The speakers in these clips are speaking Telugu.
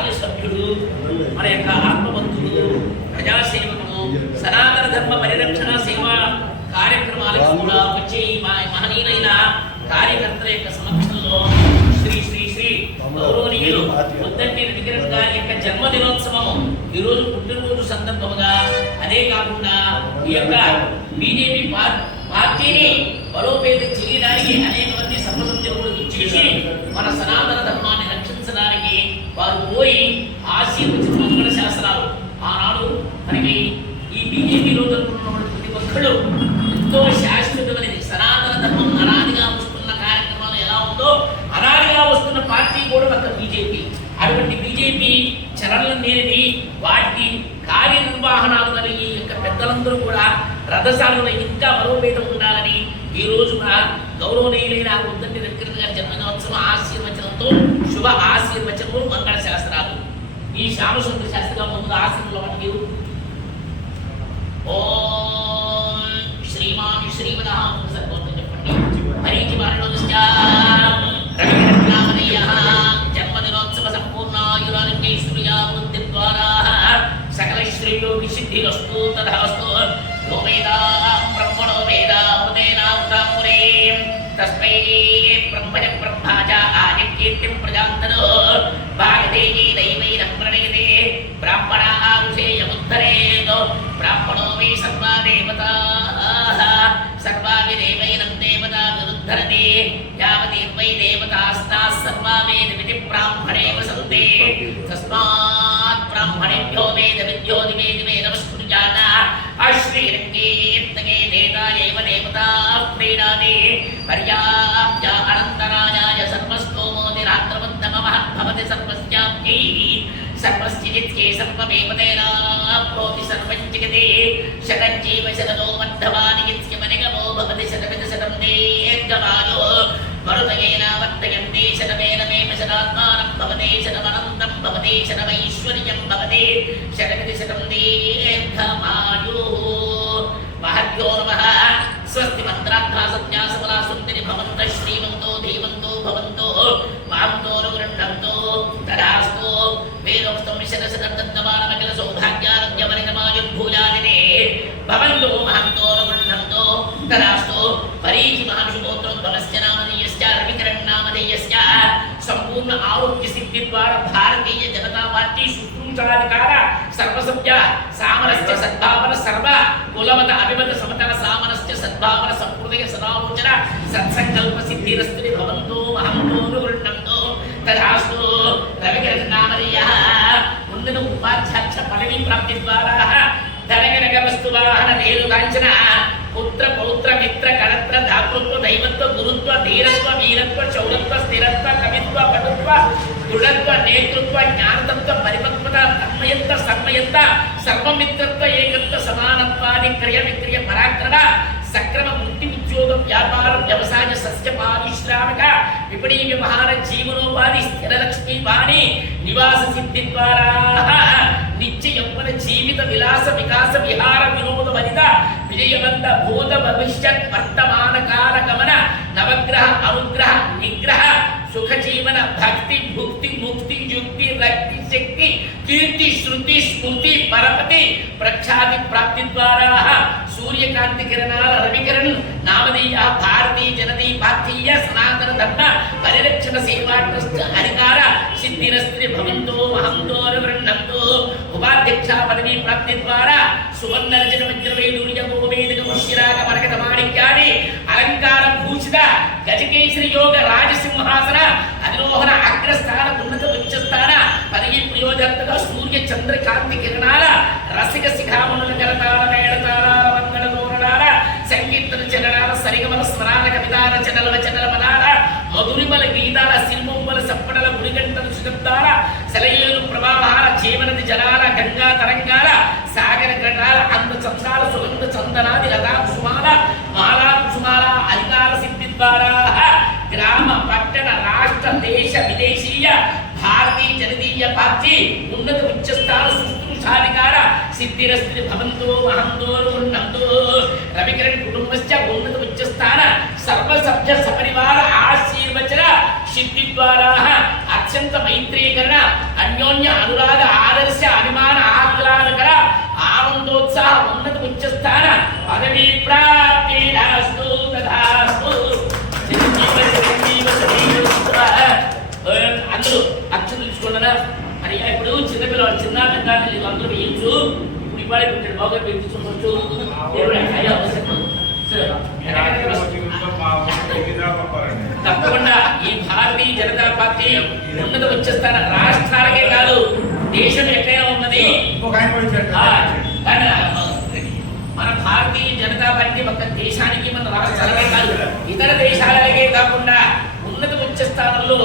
ఆర్య సభ్యుడు, మన యొక్క ఆత్మబంధువులు, ప్రజాసేవకులు, సనాతన ధర్మ పరిరక్షణ సేవా కార్యక్రమాలకు కూడా వచ్చే ఈ మహనీయులైన కార్యకర్తల యొక్క సమక్షంలో శ్రీ శ్రీ శ్రీ గౌరవనీయులు ముద్దంటి రవికిరణ్ గారి యొక్క జన్మదినోత్సవము ఈరోజు పుట్టినరోజు సందర్భముగా, అదే కాకుండా ఈ యొక్క బీజేపీ పార్టీని బలోపేతం చేయడానికి అనేక మంది సర్వసభ్యులు ఇచ్చేసి మన సనాతన ధర్మాన్ని రక్షించడానికి వారు పోయి ఆశీర్వచన మంగళ శాస్త్రాలు ఆనాడు మనకి ఈ బీజేపీలో జరుగుతున్న ప్రతి ఒక్కళ్ళు ఎంతో శాశ్వతమైనది. సనాతన ధర్మం అనాదిగా వస్తున్న కార్యక్రమాలు ఎలా ఉందో అనాదిగా వస్తున్న పార్టీ కూడా ఒక బీజేపీ. అటువంటి బీజేపీ చరణలు నేనిది వాటికి కార్యనిర్వహణాలు కలిగి యొక్క పెద్దలందరూ కూడా రథసాలను ఇంకా బలోపేతం ఉండాలని ఈ రోజున గౌరవనీయులైన ముద్దంటి రవికిరణ్ గారి జన్మదినోత్సవం ఆశీర్వచనంతో శుభ ఆశీర్వచనము మంగళ శాస్త్రాలు. ఈ శ్యామసుందర శాస్త్రిగా ముందు ఆశీర్వాదాలు ఓం శ్రీమాన్ శ్రీమదః సర్వోత్తమ చెప్పండి. హరికి మరణోశ్చా రవికిరణామనయ్య జన్మదినోత్సవ సంపూర్ణాయురారోగ్యైశ్వర్యా వృద్ధి ద్వారా సకల శ్రేయోగి సిద్ధిరస్తు తథాస్తు. యో వేదా బ్రహ్మణో వేదామృతేనామృతాంబురే తస్మై బ్రహ్మణ బ్రహ్మాచ ఆదికీర్తిం ప్రజాంతరో భాగదేయీ దైవైరం ప్రణయతే బ్రాహ్మణ ఆరుషేయముద్ధరేదో బ్రాహ్మణో వై సర్వా దేవతాః సర్వావి దేవైరం దేవతా విరుద్ధరతి యావతీర్వై దేవతాస్తాః సర్వా వేదమితి బ్రాహ్మణే వసంతే తస్మాత్ బ్రాహ్మణేభ్యో వేద విద్యో దివేది వేదమస్కృజాన అశ్రీరంగేత్తగే దేతాయైవ దేవతాః ప్రీణాది పర్యాప్య అనంతరాజాయ సర్వస్తోమోతిరాత్రవత్తమః భవతి సర్వస్యాప్యై సర్వస్యజిత్యే సర్వమేవతేనాప్నోతి సర్వం జగతి శతంజీవ శతదో వర్ధమాని యస్యమనిగమో భవతి శతమితి శతం దీర్ఘమాయో మరుతయేన వర్ధయంతి శతమేనమేవ శతాత్మానం భవతి శతమనంతం భవతి శతమైశ్వర్యం భవతి శతమితి శతం దీర్ఘమాయో. మహద్భ్యో నమః. స్వస్తి మంత్రార్థా సత్యాసఫలా సుందరి భవంతః శ్రీమంతో ధీమంతో భవంతో మాంతో గృహంతో తదాస్తు. వేదోక్తం శతశతమానమఖిల సౌభాగ్యారోగ్యమరిగమాయుర్భూయాదినే భవంతో మహంతో గృహంతో తదాస్తు. పరీచి మహావిష్ణుగోత్రోద్భవస్య నామధేయస్య రవికిరణ్ నామధేయస్య సంపూర్ణ ఆరోగ్య సిద్ధి ద్వారా భారతీయ జనతా పార్టీ శుశ్రూషాధికార సర్వసభ్య సామరస్య సద్భావన సర్వ కులమత అభిమత సమత సామరస్య సద్భావన సంపృదయ సదాలోచన సత్సంకల్ప సిద్ధిరస్తు భవంతో మహంతో గృహంతో తదాస్తు. రవికిరణ్ నామధేయః ఉన్నత ఉపాధ్యాక్ష పదవీ ప్రాప్తి ద్వారా ధనగనగ వస్తు వాహన నేలు కాంచన పుత్ర పౌత్ర మిత్ర కళత్ర ధాతృత్వ దైవత్వ గురుత్వ ధీరత్వ వీరత్వ శౌరత్వ స్థిరత్వ కవిత్వ పటుత్వ దృఢత్వ నేతృత్వ జ్ఞానతత్వ పరిపక్వత తన్మయత్వ సన్మయత్వ సర్వమిత్రత్వ ఏకత్వ సమానత్వాది క్రియ విక్రియ పరాక్రమ సక్రమ వృత్తి ఉద్యోగ వ్యాపార వ్యవసాయ సస్య పారిశ్రామిక విపణీ వ్యవహార జీవనోపాధి స్థిరలక్ష్మీ వాణి నివాస సిద్ధి ద్వారా నిత్య యౌవన జీవిత విలాస వికాస విహార వినోద వనిత విజయవంత భూత భవిష్యత్ వర్తమాన కాల గమన నవగ్రహ అనుగ్రహ నిగ్రహ సుఖ జీవన భక్తి భుక్తి ముక్తి యుక్తి రక్తి శక్తి కీర్తి శృతి స్మృతి పరపతి ప్రఖ్యాతి ప్రాప్తి ద్వారా సూర్యకాంతి కిరణాల రవికిరణ్ నామధేయ భారతీయ జనతా పార్టీయ సనాతన ధర్మ పరిరక్షణ సేవా ట్రస్ట్ అధికార సిద్ధిరస్త్రి భవంతో మహంతో గృహంతో. ఉపాధ్యక్ష పదవీ ప్రాప్తి ద్వారా సువర్ణరజన వజ్రవైడూర్య గోవేదిక ముష్టిరాగ మరకత మాణిక్యాది అలంకార భూషిత గజకేశ్వరి యోగ రాజసింహాసన అధిరోహణ అగ్రస్థాన ఉన్నత ఉచ్చస్థాన పదవీ ప్రయోజకగా సూర్య చంద్ర కాంతి కిరణాల రసిక శిఖామణుల జలతాల మేళతాల మంగళ దోరణాల సంకీర్తన చరణాల సరిగమల స్మరాల కవితాల చనల వచనల పదాల మధురిమల గీతాల శిల్పముల సప్పడల గుడిగంటల సుగంధాల సెలయేలు ప్రవాహాల జీవనది జలాల గంగా తరంగాల సాగర గ్రహాల అంద చందాల సుగంధ చందనాది లతా కుసుమాల మాలా కుసుమాల అధికార సిద్ధి ద్వారా గ్రామ పట్టణ రాష్ట్ర దేశ విదేశీయ భారతీయ జనతీయ పార్టీ ఉన్నత ఉచ్చస్థాన శుశ్రూషాధికార సిద్ధిరస్త్రి భవంతో మహంతో ఉన్నంతో. రవికిరణ్ కుటుంబస్య ఉన్నత ఉచ్చస్థాన సర్వసభ్య సపరివార ఆశీర్వచన సిద్ధి ద్వారా అత్యంత మైత్రీకరణ అన్యోన్య అనురాగ ఆదర్శ అభిమాన ఆహ్లాదకర ఆనందోత్సాహ ఉన్నత ఉచ్చస్థాన పదవీ ప్రాప్తిరస్తు తథాస్తు. అందరూ అక్షరం తెలుసుకున్నారా? మరి ఇప్పుడు చిన్నపిల్లలు చిన్న పెద్ద అందరూ వేయచ్చు. ఇప్పుడు ఇవాళ పెట్టాడు బాగా పెంచుకోవచ్చు. తప్పకుండా ఈ భారతీయ జనతా పార్టీ ఉన్నత వచ్చేస్తాన రాష్ట్రాలకే కాదు దేశం ఎక్కడైనా ఉన్నది. మన భారతీయ జనతా పార్టీ ఒక దేశానికి మన రాష్ట్రాలకే కాదు ఇతర దేశాలకే కాకుండా ఉన్నత ఉచ్చ స్థానంలో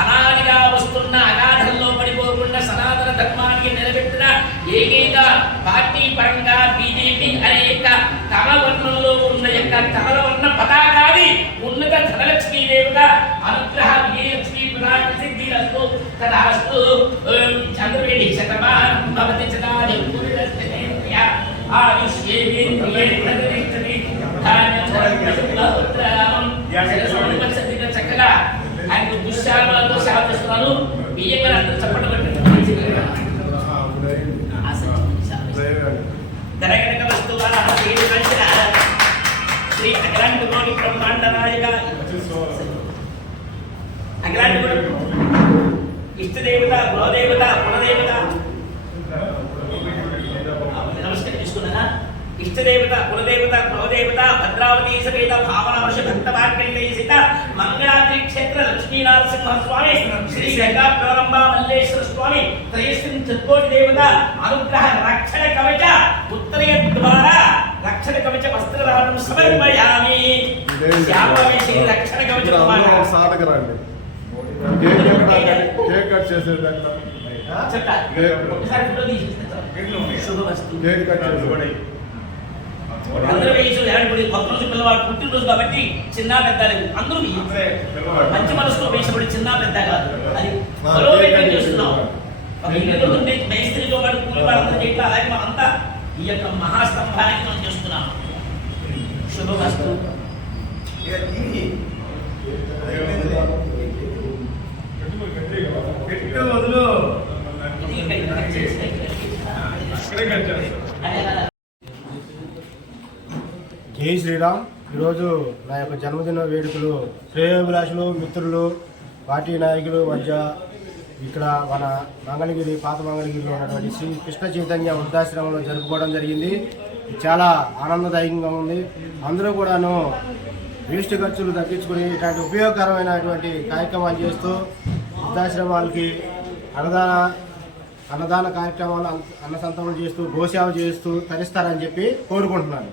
అనాదిగా వస్తున్న అగాధంలో పడిపోకుండా సనాతన ధర్మానికి నిలబెట్టిన ఏకైక పార్టీ పరంగా బీజేపీ అనే యొక్క తమవర్ణంలో ఉన్న యొక్క తమలవర్ణ పతాకాది ఉన్నత ధనలక్ష్మీ దేవత అనుగ్రహ విజయలక్ష్మీ ప్రసిద్ధిరస్తు తదాస్తు. చంద్రవేడి శతమానం భవతి చదాని పూర్ణస్తేంద్రియ ఆయుష్యేంద్రియే తదరిష్టమి ధాన్యం ధర్మశుభోత్రామం చక్కగా ఆయన దుశ్శాలతో సేవ చేస్తున్నారు. బియ్యంగా అందరూ చప్పట్లు పెట్టండి. ధనగణక వస్తువు శ్రీ అఖిలాండ కోటి బ్రహ్మాండ నాయక అఖిలాండ కోటి ఇష్టదేవత గృహదేవత కులదేవత నమస్కారం తీసుకున్నారా? ఇష్టదేవత కులదేవత గృహదేవత భద్రావతి సమేత భావనాంశ భక్తవాక్యంత మంగళాద్రి క్షేత్ర లక్ష్మీనరసింహ స్వామి శ్రీ గంగా ప్రారంభ మల్లేశ్వర స్వామి త్రయస్మిన్ చతుర్కోటి దేవత అనుగ్రహ రక్షణ కవచ ఉత్తరయ ద్వారా రక్షణ కవచ వస్త్రదానం సమర్పయామి. శ్యామవేశి రక్షణ కవచ సాధకరండి కేక్ కట్ చేసేదండి. ఒకసారి ఫోటో తీసి శుభమస్తు. కేక్ కట్ చేసి అందరూ వేయించు. ఒకరోజు పిల్లవాడు పుట్టినరోజు కాబట్టి చిన్న పెద్ద లేదు, అందరూ మంచి మనసులో వేసబడి చిన్న పెద్ద కాదు. అది బలోపేతం చేస్తున్నాం. ఒక ఇల్లు మేస్త్రితో పాటు కూలి వాళ్ళందరూ చేయట్లా, అలాగే మనంతా ఈ యొక్క మహాస్తంభానికి మనం చేస్తున్నాం. శుభమస్తు. జై శ్రీరామ్. ఈరోజు నా యొక్క జన్మదిన వేడుకలు శ్రేయోభిలాషులు మిత్రులు పార్టీ నాయకులు మధ్య ఇక్కడ మన మంగళగిరి పాత మంగళగిరిలో ఉన్నటువంటి శ్రీ కృష్ణ చైతన్య వృద్ధాశ్రమంలో జరుపుకోవడం జరిగింది. చాలా ఆనందదాయకంగా ఉంది. అందరూ కూడాను వేస్ట్ ఖర్చులు తగ్గించుకుని ఇట్లాంటి ఉపయోగకరమైనటువంటి కార్యక్రమాలు చేస్తూ వృద్ధాశ్రమాలకి అన్నదాన కార్యక్రమాలు అన్నసంతమం చేస్తూ గోసేవ చేస్తూ తరిస్తారని చెప్పి కోరుకుంటున్నాను.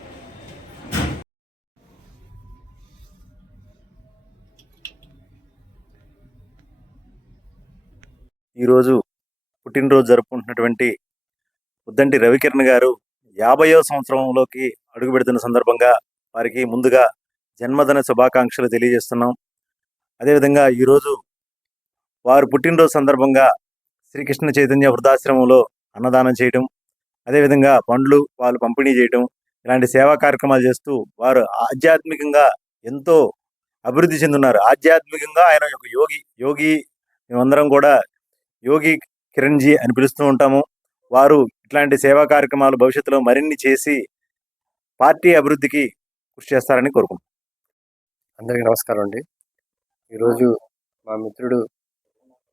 ఈరోజు పుట్టినరోజు జరుపుకుంటున్నటువంటి ఉద్దంటి రవికిరణ్ గారు 50వ సంవత్సరంలోకి అడుగు పెడుతున్న సందర్భంగా వారికి ముందుగా జన్మదిన శుభాకాంక్షలు తెలియజేస్తున్నాం. అదేవిధంగా ఈరోజు వారు పుట్టినరోజు సందర్భంగా శ్రీకృష్ణ చైతన్య వృద్ధాశ్రమంలో అన్నదానం చేయటం, అదేవిధంగా పండ్లు వాళ్ళు పంపిణీ చేయటం, ఇలాంటి సేవా కార్యక్రమాలు చేస్తూ వారు ఆధ్యాత్మికంగా ఎంతో అభివృద్ధి చెందున్నారు. ఆధ్యాత్మికంగా ఆయన ఒక యోగి మేమందరం కూడా యోగి కిరణ్జీ అని పిలుస్తూ ఉంటాము. వారు ఇట్లాంటి సేవా కార్యక్రమాలు భవిష్యత్తులో మరిన్ని చేసి పార్టీ అభివృద్ధికి కృషి చేస్తారని కోరుకుంటున్నాం. అందరికీ నమస్కారం అండి. ఈరోజు మా మిత్రుడు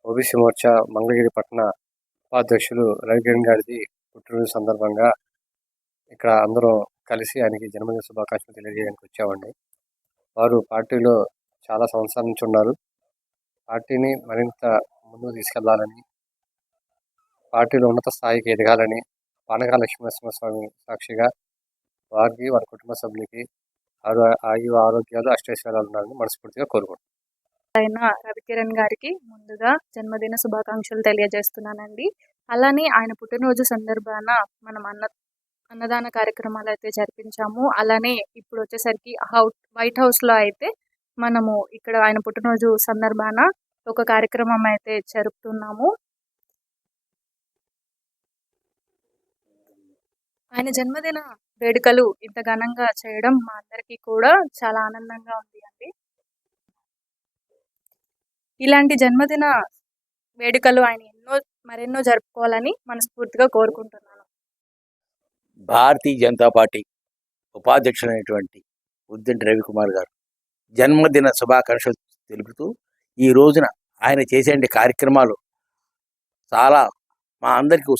ఓబీసీ మోర్చా మంగళగిరి పట్టణ ఉపాధ్యక్షులు రవికిరణ్ గారిది పుట్టినరోజు సందర్భంగా ఇక్కడ అందరం కలిసి ఆయనకి జన్మదిన శుభాకాంక్షలు తెలియజేయడానికి వచ్చామండి. వారు పార్టీలో చాలా సంవత్సరాల నుంచి ఉన్నారు. పార్టీని మరింత ముందుకు తీసుకెళ్లాలని, పార్టీలో ఉన్నత స్థాయికి ఎదగాలని పానకా లక్ష్మీనరసింహస్వామి సాక్షిగా వారికి వారి కుటుంబ సభ్యులకి ఆయు ఆరోగ్యాలు అష్టైశ్వర్యాలు ఉండాలని మనస్ఫూర్తిగా కోరుకుంటున్నాను. అయిన రవికిరణ్ గారికి ముందుగా జన్మదిన శుభాకాంక్షలు తెలియజేస్తున్నానండి. అలానే ఆయన పుట్టినరోజు సందర్భాన మనం అన్నదాన కార్యక్రమాలు అయితే జరిపించాము. అలానే ఇప్పుడు వచ్చేసరికి వైట్ హౌస్లో అయితే మనము ఇక్కడ ఆయన పుట్టినరోజు సందర్భాన ఒక కార్యక్రమం అయితే జరుపుతున్నాము. ఆయన జన్మదిన వేడుకలు ఇంత ఘనంగా చేయడం మా అందరికీ కూడా చాలా ఆనందంగా ఉంది అండి. ఇలాంటి జన్మదిన వేడుకలు ఆయన ఎన్నో మరెన్నో జరుపుకోవాలని మనస్ఫూర్తిగా కోరుకుంటున్నాను. భారతీయ జనతా పార్టీ ఉపాధ్యక్షుడైనటువంటి ఉద్దంటి రవికుమార్ గారు జన్మదిన శుభాకాంక్షలు తెలుపుతూ ఈ రోజున ఆయన చేసే కార్యక్రమాలు చాలా మా అందరికీ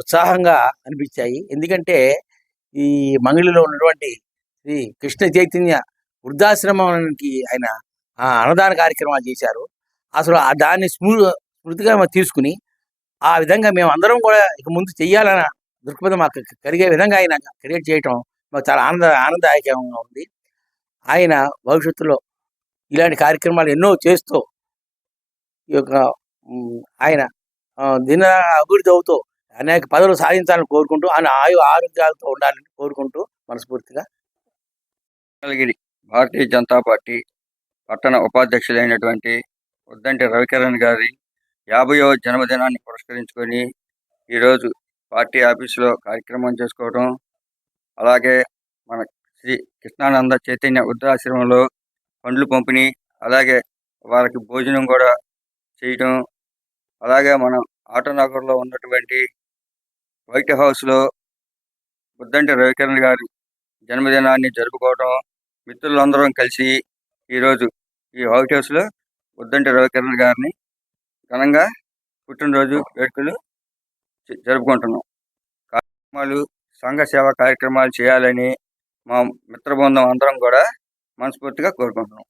ఉత్సాహంగా అనిపించాయి. ఎందుకంటే ఈ మంగళిలో ఉన్నటువంటి శ్రీ కృష్ణ చైతన్య వృద్ధాశ్రమానికి ఆయన అన్నదాన కార్యక్రమాలు చేశారు. అసలు దాన్ని స్మృతిగా తీసుకుని ఆ విధంగా మేము అందరం కూడా ఇక ముందు చెయ్యాలన్న దృక్పథం మాకు కలిగే విధంగా ఆయన క్రియేట్ చేయటం మాకు చాలా ఆనందదాయకంగా ఉంది. ఆయన భవిష్యత్తులో ఇలాంటి కార్యక్రమాలు ఎన్నో చేస్తూ ఈ యొక్క ఆయన దిన అభివృద్ధి అవుతూ అనేక పదవులు సాధించాలని కోరుకుంటూ ఆయన ఆరోగ్యాలతో ఉండాలని కోరుకుంటూ మనస్ఫూర్తిగా మంగళగిరి భారతీయ జనతా పార్టీ పట్టణ ఉపాధ్యక్షులైనటువంటి ఉద్దంటి రవికిరణ్ గారి 50వ జన్మదినాన్ని పురస్కరించుకొని ఈరోజు పార్టీ ఆఫీసులో కార్యక్రమం చేసుకోవడం, అలాగే మన శ్రీ కృష్ణానంద చైతన్య వృద్ధాశ్రమంలో పండ్లు పంపిణీ, అలాగే వారికి భోజనం కూడా చేయటం, అలాగే మనం ఆటోనగర్లో ఉన్నటువంటి వైట్ హౌస్లో ఉద్దంటి రవికిరణ్ గారి జన్మదినాన్ని జరుపుకోవటం, మిత్రులందరం కలిసి ఈరోజు ఈ వైట్ హౌస్లో ఉద్దంటి రవికిరణ్ గారిని ఘనంగా పుట్టినరోజు వేడుకలు జరుపుకుంటున్నాం. కార్యక్రమాలు సంఘ సేవా కార్యక్రమాలు చేయాలని మా మిత్రబృందం అందరం కూడా మనస్ఫూర్తిగా కోరుకుంటున్నాం.